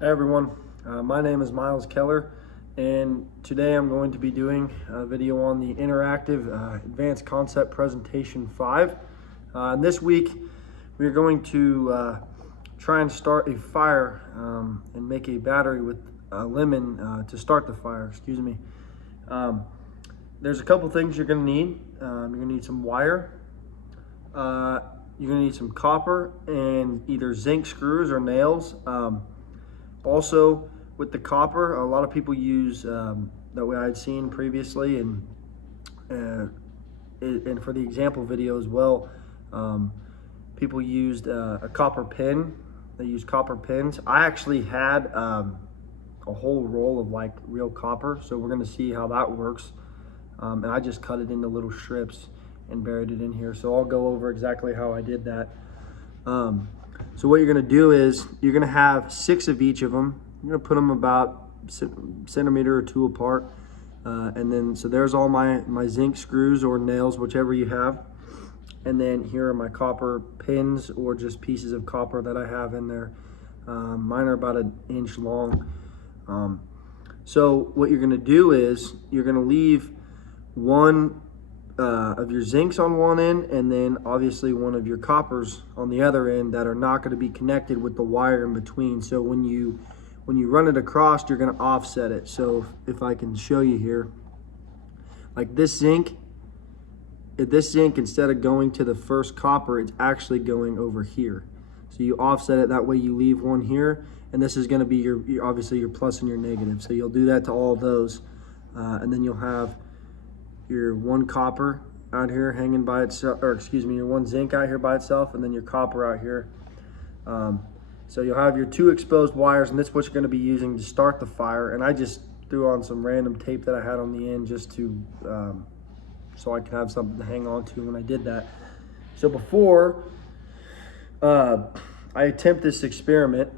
Hey everyone, my name is Miles Keller, and today I'm going to be doing a video on the Interactive Advanced Concept Presentation 5. And this week we're going to try and start a fire and make a battery with a lemon to start the fire, excuse me. There's a couple things you're going to need. You're going to need some wire, you're going to need some copper, and either zinc screws or nails. Also, with the copper, a lot of people use that way I'd seen previously, and for the example video as well, people used a copper pin. They use copper pins. I actually had a whole roll of like real copper, so we're going to see how that works. And I just cut it into little strips and buried it in here. So I'll go over exactly how I did that. So what you're going to do is you're going to have 6 of each of them. You're going to put them about centimeter or 2 apart. And then, so there's all my zinc screws or nails, whichever you have. And then here are my copper pins or just pieces of copper that I have in there. Mine are about 1 inch long. So what you're going to do is you're going to leave one of your zincs on one end, and then obviously one of your coppers on the other end that are not going to be connected with the wire in between. So when you run it across, you're going to offset it. So if I can show you here, like this zinc, instead of going to the first copper, it's actually going over here. So you offset it, that way you leave one here, and this is going to be your obviously your plus and your negative. So you'll do that to all of those, and then you'll have your one copper out here hanging by itself, or excuse me, your one zinc out here by itself, and then your copper out here. So you'll have your 2 exposed wires, and that's what you're going to be using to start the fire. And I just threw on some random tape that I had on the end just to so I could have something to hang on to when I did that. So before I attempt this experiment,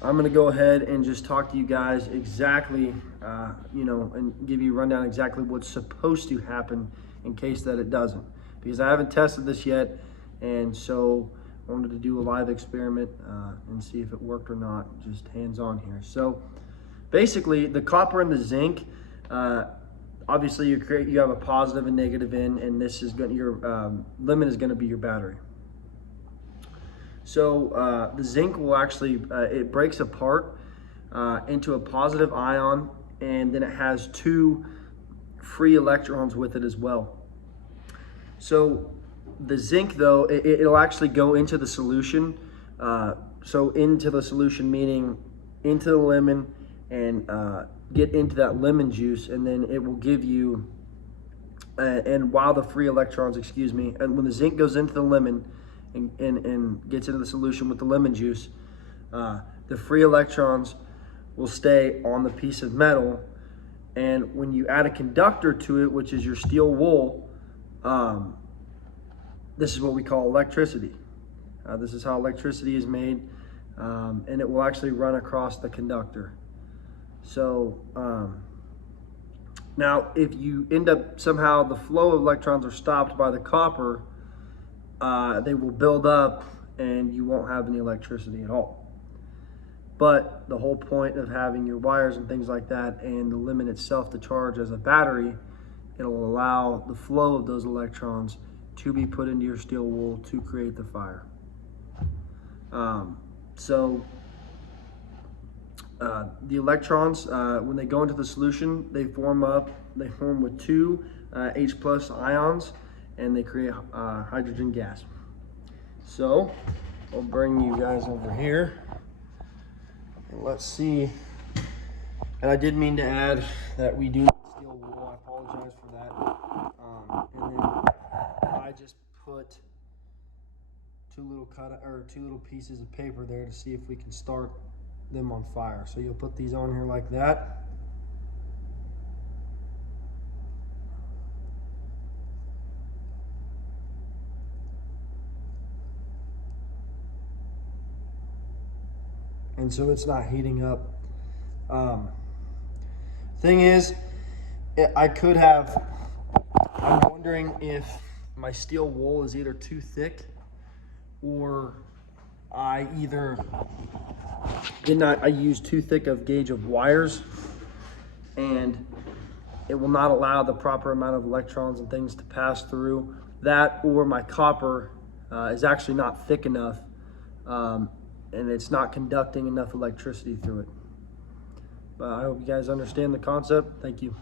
I'm going to go ahead and just talk to you guys exactly, and give you a rundown exactly what's supposed to happen in case that it doesn't. Because I haven't tested this yet, and so I wanted to do a live experiment and see if it worked or not, just hands-on here. So basically, the copper and the zinc, obviously you have a positive and negative end, and this is going your lemon is going to be your battery. So the zinc will actually, it breaks apart into a positive ion, and then it has 2 free electrons with it as well. So the zinc, though, it'll actually go into the solution. So into the solution, meaning into the lemon, and get into that lemon juice, and then it will give you, and while the free electrons, excuse me, and when the zinc goes into the lemon, and gets into the solution with the lemon juice, the free electrons will stay on the piece of metal. And when you add a conductor to it, which is your steel wool, this is what we call electricity. This is how electricity is made, and it will actually run across the conductor. So now if you end up somehow the flow of electrons are stopped by the copper, they will build up and you won't have any electricity at all. But the whole point of having your wires and things like that, and the lemon itself to charge as a battery, it'll allow the flow of those electrons to be put into your steel wool to create the fire. The electrons, when they go into the solution, they form with 2 H plus ions, and they create hydrogen gas. So I'll bring you guys over here. Let's see. And I did mean to add that we do need steel wool. I apologize for that. And then I just put 2 little pieces of paper there to see if we can start them on fire. So you'll put these on here like that. And so it's not heating up. Thing is, I'm wondering if my steel wool is either too thick, or I either I use too thick of gauge of wires, and it will not allow the proper amount of electrons and things to pass through that, or my copper is actually not thick enough, and it's not conducting enough electricity through it. But I hope you guys understand the concept. Thank you.